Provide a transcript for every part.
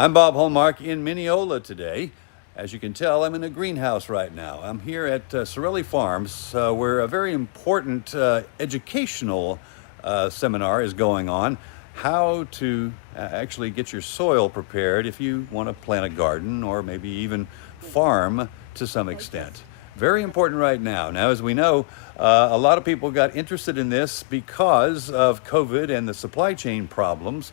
I'm Bob Hallmark in Mineola today. As you can tell, I'm in a greenhouse right now. I'm here at Sorelle Farms, where a very important educational seminar is going on. How to actually get your soil prepared if you want to plant a garden or maybe even farm to some extent. Very important right now. Now, as we know, a lot of people got interested in this because of COVID and the supply chain problems,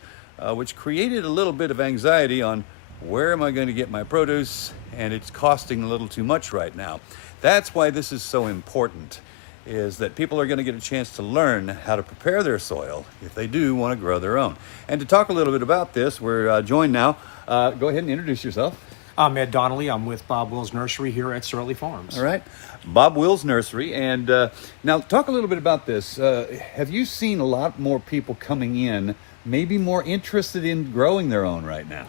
which created a little bit of anxiety on where am I going to get my produce, and it's costing a little too much right now. That's why this is so important, is that people are going to get a chance to learn how to prepare their soil if they do want to grow their own. And to talk a little bit about this, we're joined now. Go ahead and introduce yourself. I'm Ed Donnally. I'm with Bob Will's Nursery here at Sorelle Farms. All right. Bob Will's Nursery. And now talk a little bit about this. Have you seen a lot more people coming in, maybe more interested in growing their own right now?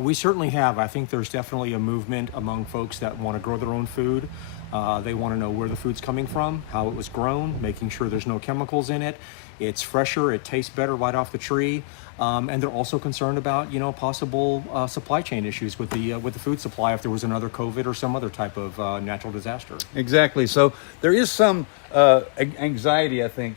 We certainly have. I think there's definitely a movement among folks that want to grow their own food. They want to know where the food's coming from, how it was grown, making sure there's no chemicals in it. It's fresher, it tastes better right off the tree, and they're also concerned about possible supply chain issues with the food supply if there was another COVID or some other type of natural disaster. Exactly. So there is some anxiety, I think,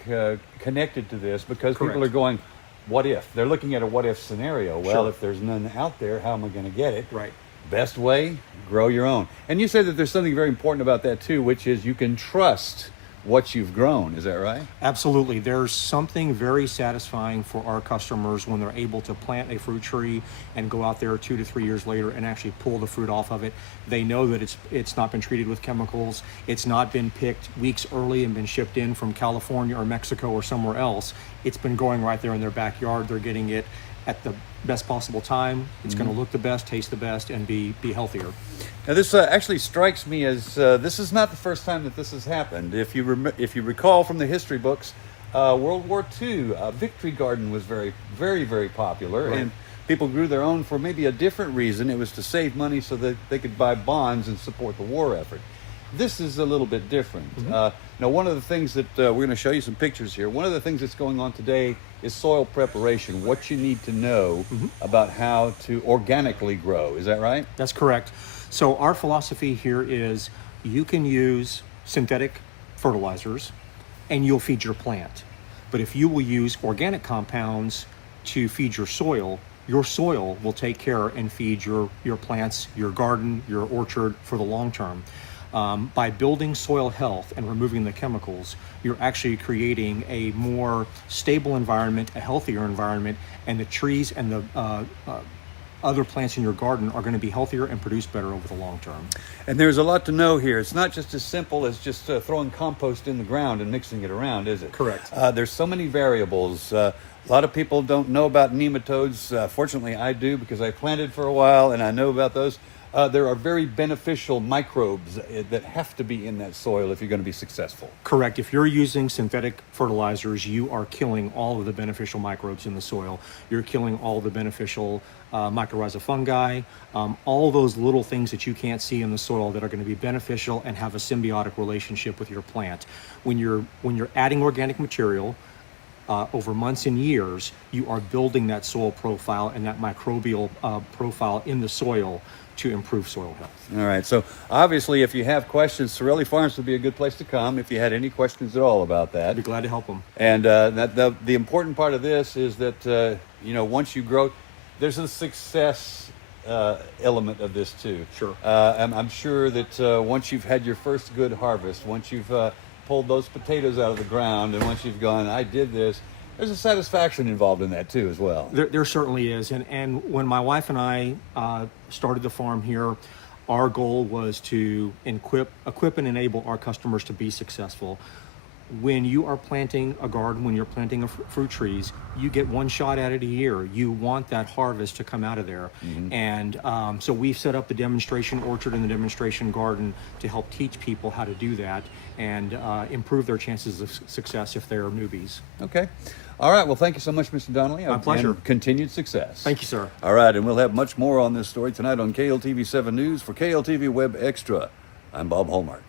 connected to this because Correct. people are going, what if? They're looking at a what if scenario. Well, Sure. if there's none out there, how am I going to get it? Right. Best way, grow your own. And you said that there's something very important about that too, which is you can trust what you've grown. Is that right? Absolutely. There's something very satisfying for our customers when they're able to plant a fruit tree and go out there 2 to 3 years later and actually pull the fruit off of it. They know that it's not been treated with chemicals. It's not been picked weeks early and been shipped in from California or Mexico or somewhere else. It's been growing right there in their backyard. They're getting it at the best possible time. It's going to look the best, taste the best, and be healthier. Now, this actually strikes me as this is not the first time that this has happened. If you recall from the history books, World War II, Victory Garden was very, very, very popular, Right. and people grew their own for maybe a different reason. It was to save money so that they could buy bonds and support the war effort. This is a little bit different. Now, one of the things that we're going to show you some pictures here. One of the things that's going on today is soil preparation, what you need to know about how to organically grow. Is that right? That's correct. So our philosophy here is you can use synthetic fertilizers and you'll feed your plant. But if you will use organic compounds to feed your soil will take care and feed your plants, your garden, your orchard for the long term. By building soil health and removing the chemicals, you're actually creating a more stable environment, a healthier environment, and the trees and the other plants in your garden are going to be healthier and produce better over the long term. And there's a lot to know here. It's not just as simple as just throwing compost in the ground and mixing it around, is it? Correct. There's so many variables. A lot of people don't know about nematodes. Fortunately, I do because I planted for a while and I know about those. There are very beneficial microbes that have to be in that soil if you're going to be successful. Correct. If you're using synthetic fertilizers, you are killing all of the beneficial microbes in the soil. You're killing all the beneficial mycorrhizal fungi, all those little things that you can't see in the soil that are going to be beneficial and have a symbiotic relationship with your plant. When you're adding organic material, over months and years, you are building that soil profile and that microbial profile in the soil to improve soil health. All right. So obviously, if you have questions, Sorelle Farms would be a good place to come if you had any questions at all about that. I'd be glad to help them. And the important part of this is that once you grow, there's a success element of this too. Sure. I'm sure that once you've had your first good harvest, once you've pulled those potatoes out of the ground, and once you've gone, I did this, there's a satisfaction involved in that too as well. There certainly is. And when my wife and I started the farm here, our goal was to equip and enable our customers to be successful. When you are planting a garden, when you're planting fruit trees, you get one shot at it a year. You want that harvest to come out of there. And so we've set up the demonstration orchard and the demonstration garden to help teach people how to do that and improve their chances of success if they're newbies. Okay. All right. Well, thank you so much, Mr. Donnally. My pleasure. And continued success. Thank you, sir. All right. And we'll have much more on this story tonight on KLTV 7 News. For KLTV Web Extra, I'm Bob Hallmark.